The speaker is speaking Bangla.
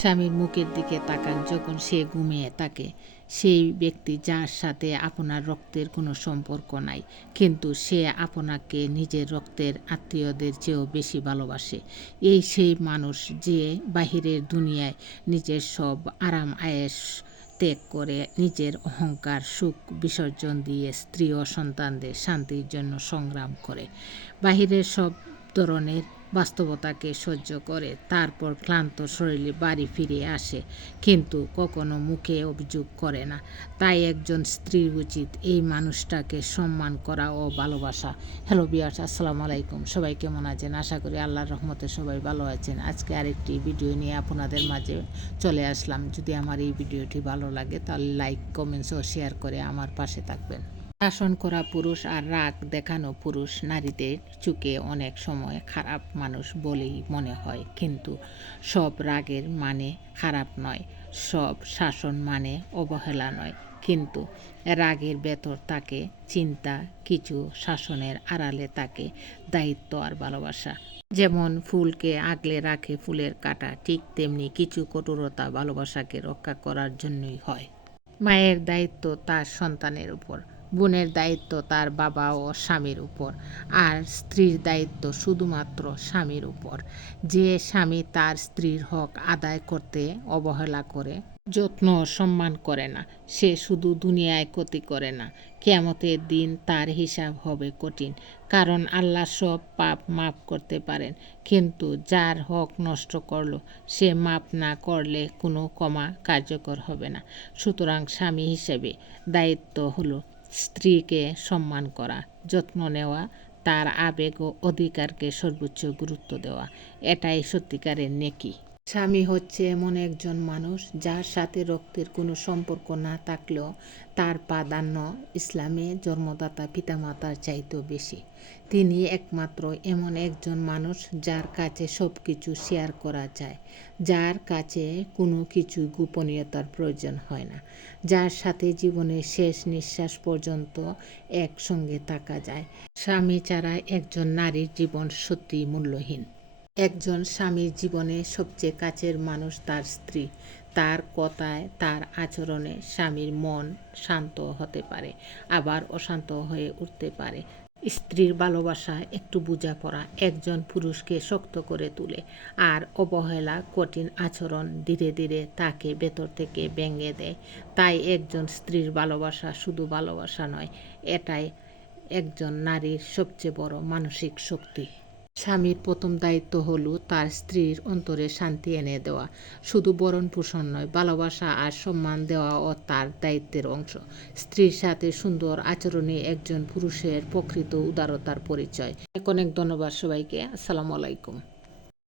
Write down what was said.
স্বামীর মুখের দিকে তাকান যখন সে ঘুমিয়ে থাকে। সেই ব্যক্তি যার সাথে আপনার রক্তের কোনো সম্পর্ক নাই, কিন্তু সে আপনাকে নিজের রক্তের আত্মীয়দের চেয়েও বেশি ভালোবাসে। এই সেই মানুষ যে বাহিরের দুনিয়ায় নিজের সব আরাম আয়েশ ত্যাগ করে নিজের অহংকার সুখ বিসর্জন দিয়ে স্ত্রী ও সন্তানদের শান্তির জন্য সংগ্রাম করে, বাহিরের সব ধরনের বাস্তবতাকে সহ্য করে, তারপর ক্লান্ত শরীরে বাড়ি ফিরে আসে, কিন্তু কখনো মুখে অভিযোগ করে না। তাই একজন স্ত্রীর উচিত এই মানুষটাকে সম্মান করা ও ভালোবাসা। হ্যালো ভিউয়ার্স, আসসালামু আলাইকুম। সবাই কেমন আছেন? আশা করি আল্লাহর রহমতে সবাই ভালো আছেন। আজকে আরেকটি ভিডিও নিয়ে আপনাদের মাঝে চলে আসলাম। যদি আমার এই ভিডিওটি ভালো লাগে তাহলে লাইক, কমেন্টস ও শেয়ার করে আমার পাশে থাকবেন। শাসন করা পুরুষ আর রাগ দেখানো পুরুষ নারীদের চোখে অনেক সময় খারাপ মানুষ বলেই মনে হয়, কিন্তু সব রাগের মানে খারাপ নয়, সব শাসন মানে অবহেলা নয়। কিন্তু রাগের ভেতর থাকে চিন্তা, কিছু শাসনের আড়ালে থাকে দায়িত্ব আর ভালোবাসা। যেমন ফুলকে আগলে রাখে ফুলের কাঁটা, ঠিক তেমনি কিছু কঠোরতা ভালোবাসাকে রক্ষা করার জন্যই হয়। মায়ের দায়িত্ব তার সন্তানের উপর, বোনের দায়িত্ব তার বাবা ও স্বামীর উপর, আর স্ত্রীর দায়িত্ব শুধুমাত্র স্বামীর উপর। যে স্বামী তার স্ত্রীর হক আদায় করতে অবহেলা করে, যত্ন ও সম্মান করে না, সে শুধু দুনিয়ায় ক্ষতি করে না, কিয়ামতের দিন তার হিসাব হবে কঠিন। কারণ আল্লাহ সব পাপ মাফ করতে পারেন, কিন্তু যার হক নষ্ট করলো সে মাফ না করলে কোনো ক্ষমা কার্যকর হবে না। সুতরাং স্বামী হিসেবে দায়িত্ব হলো স্ত্রীকে সম্মান করা, যত্ন নেওয়া, তার আবেগ ও অধিকারকে সর্বোচ্চ গুরুত্ব দেওয়া। এটাই সত্যিকারের নেকি। স্বামী হচ্ছে এমন একজন মানুষ যার সাথে রক্তের কোনো সম্পর্ক না থাকলেও তার প্রাধান্য ইসলামে জন্মদাতা পিতামাতার চাইতেও বেশি। তিনি একমাত্র এমন একজন মানুষ যার কাছে সব কিছু শেয়ার করা যায়, যার কাছে কোনো কিছু গোপনীয়তার প্রয়োজন হয় না, যার সাথে জীবনের শেষ নিঃশ্বাস পর্যন্ত একসঙ্গে থাকা যায়। স্বামী ছাড়া একজন নারীর জীবন সত্যিই মূল্যহীন। একজন স্বামীর জীবনে সবচেয়ে কাছের মানুষ তার স্ত্রী। তার কথায়, তার আচরণে স্বামীর মন শান্ত হতে পারে, আবার অশান্ত হয়ে উঠতে পারে। স্ত্রীর ভালোবাসা একটু বোঝাপড়া একজন পুরুষকে শক্ত করে তোলে, আর অবহেলা, কঠিন আচরণ ধীরে ধীরে তাকে ভেতর থেকে ভেঙে দেয়। তাই একজন স্ত্রীর ভালোবাসা শুধু ভালোবাসা নয়, এটাই একজন নারীর সবচেয়ে বড় মানসিক শক্তি। স্বামীর প্রথম দায়িত্ব হলো তার স্ত্রীর অন্তরে শান্তি এনে দেওয়া। শুধু ভরণ পোষণ নয়, ভালোবাসা আর সম্মান দেওয়াও তার দায়িত্বের অংশ। স্ত্রীর সাথে সুন্দর আচরণই একজন পুরুষের প্রকৃত উদারতার পরিচয়। অনেক অনেক ধন্যবাদ সবাইকে। আসসালামু আলাইকুম।